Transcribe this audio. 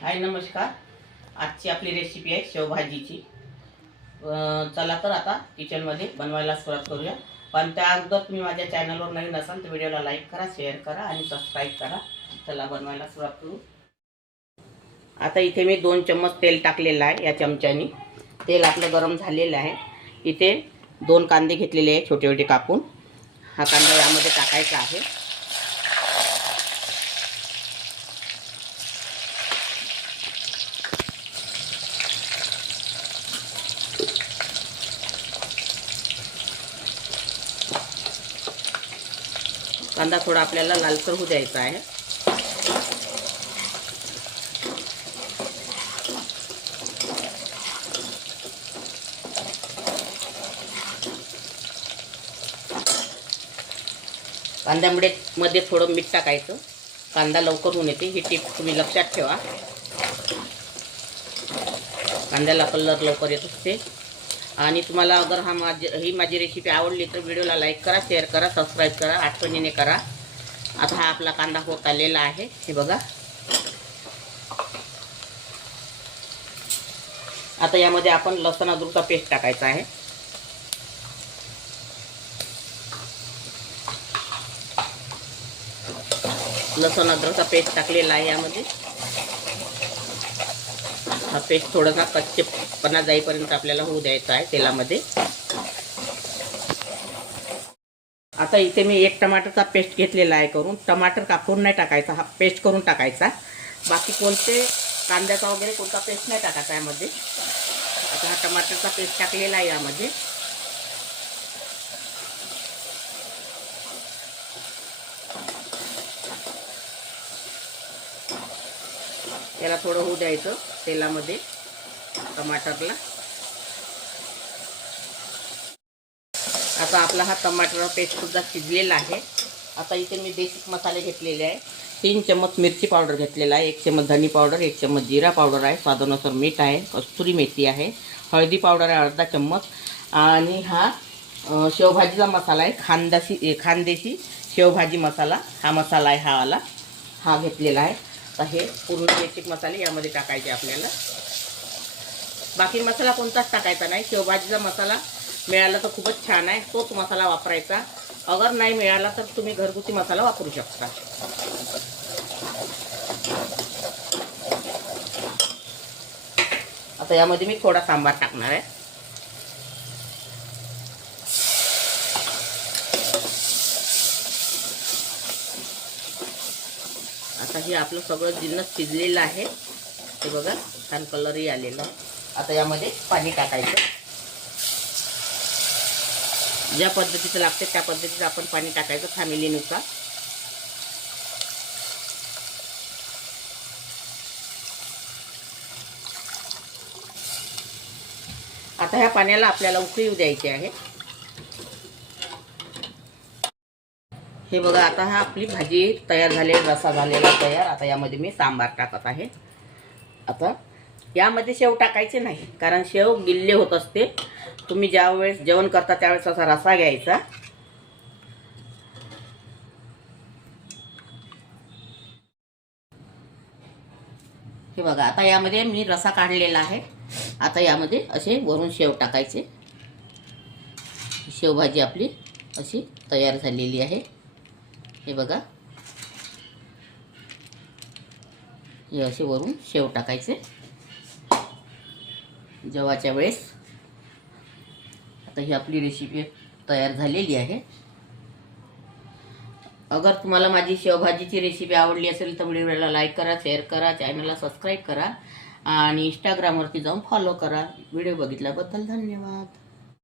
हाय नमस्कार। आजची आपली रेसिपी आहे शेवभाजीची। चला तर आता किचनमध्ये बनवायला सुरुवात करूया। पण त्या अगोदर तुम्ही माझ्या चॅनलवर नवीन असाल तर व्हिडिओला लाईक करा, शेअर करा आणि सबस्क्राईब करा। चला बनवायला सुरुवात करू। आता इथे मी 2 चम्मच तेल टाकलेलं आहे। या चमच्यानी तेल आपलं गरम झालेलं आहे। इथे 2 कांदे घेतलेले आहे छोटे छोटे कापून। हा कांदा यामध्ये टाकायचा आहे। कांदा थोडा आपल्याला लालसर होऊ द्यायचा आहे। कांद्यामध्ये थोडं मीठ टाकायचं। कांदा लवकर होऊन येते, ही टिप तुम्ही लक्षात ठेवा। कांद्याला कलर लवकर येत असते। आणि तुम्हाला अगर ही माझी रेसिपी आवडली तर व्हिडिओला लाईक करा, शेअर करा, सबस्क्राईब करा, आठवणीने करा। आता हा आपला कांदा होत आलेला आहे, हे बघा। आता यामध्ये आपण लसूण अद्रकचा पेस्ट टाकायचा आहे। लसूण अद्रकचा पेस्ट टाकलेला आहे यामध्ये। हा पेस्ट थोडासा कच्चेपणा जाईपर्यंत आपल्याला होऊ द्यायचा आहे तेलामध्ये। आता इथे मी 1 टमाटरचा पेस्ट घेतलेला आहे करून। टमाटर कापून नाही टाकायचा, हा पेस्ट करून टाकायचा। बाकी कोणते कांद्याचा वगैरे कोणता पेस्ट नाही टाकायचा यामध्ये। आता हा टमाटरचा पेस्ट टाकलेला आहे यामध्ये। त्याला थोडं होऊ द्यायचं तेलामध्ये टमाटरला। आता आपला हा टमाटर पेस्ट सुद्धा शिजलेला आहे। आता इथे मी बेसिक मसाले घेतलेले आहे। 3 चम्मच मिरची पावडर घेतलेला आहे, 1 चम्मच धनी पावडर, 1 चम्मच जिरा पावडर आहे, स्वादानुसार मीठ आहे, कस्तुरी मेथी आहे, हळदी पावडर आहे अर्धा चम्मच। आणि हा शेवभाजीचा मसाला आहे, खानदेशी शेवभाजी मसाला हा मसाला आहे, हा वाला हा घेतलेला आहे। तर हे पूर्ण बेसिक मसाले यामध्ये टाकायचे आपल्याला। बाकी मसाला कोणताच टाकायचा नाही। शेवभाजीचा मसाला मिळाला तर खूपच छान आहे, तोच मसाला वापरायचा। अगर नाही मिळाला तर तुम्ही घरगुती मसाला वापरू शकता। आता यामध्ये मी थोडा सांबार टाकणार आहे। आता हे आपलं सगळं जिन्नस शिजलेलं आहे, हे बघा छान कलरही आलेला आहे। आता यामध्ये पाणी टाकायचं। ज्या पद्धतीचं लागते त्या पद्धतीचं आपण पाणी टाकायचं फॅमिलीनुसार। आता ह्या पाण्याला आपल्याला उकळी येऊ द्यायची आहे। हे बघा आता हा आपली भाजी तयार झाली, रसा झालेला तयार। आता यामध्ये मी सांबार टाकत आहे। आता यामध्ये शेव टाकायचे नाही, कारण शेव गिल्ले होत असते। तुम्ही ज्या वेळेस जेवण करता त्यावेळेस असा रसा घ्यायचा। हे बघा आता यामध्ये मी रसा काढलेला आहे। आता यामध्ये असे वरून शेव टाकायचे। शेवभाजी आपली अशी तयार झालेली आहे, हे बघा। हे असे वरून शेव टाकायचे जेवायच्या वेळेस। आता ही आपली रेसिपी तयार झालेली आहे। अगर तुम्हाला माझी शेवभाजीची रेसिपी आवडली असेल तर व्हिडिओला लाईक करा, शेअर करा, चॅनलला सबस्क्राईब करा आणि इंस्टाग्रामवरती जाऊन फॉलो करा। व्हिडिओ बघितल्याबद्दल धन्यवाद।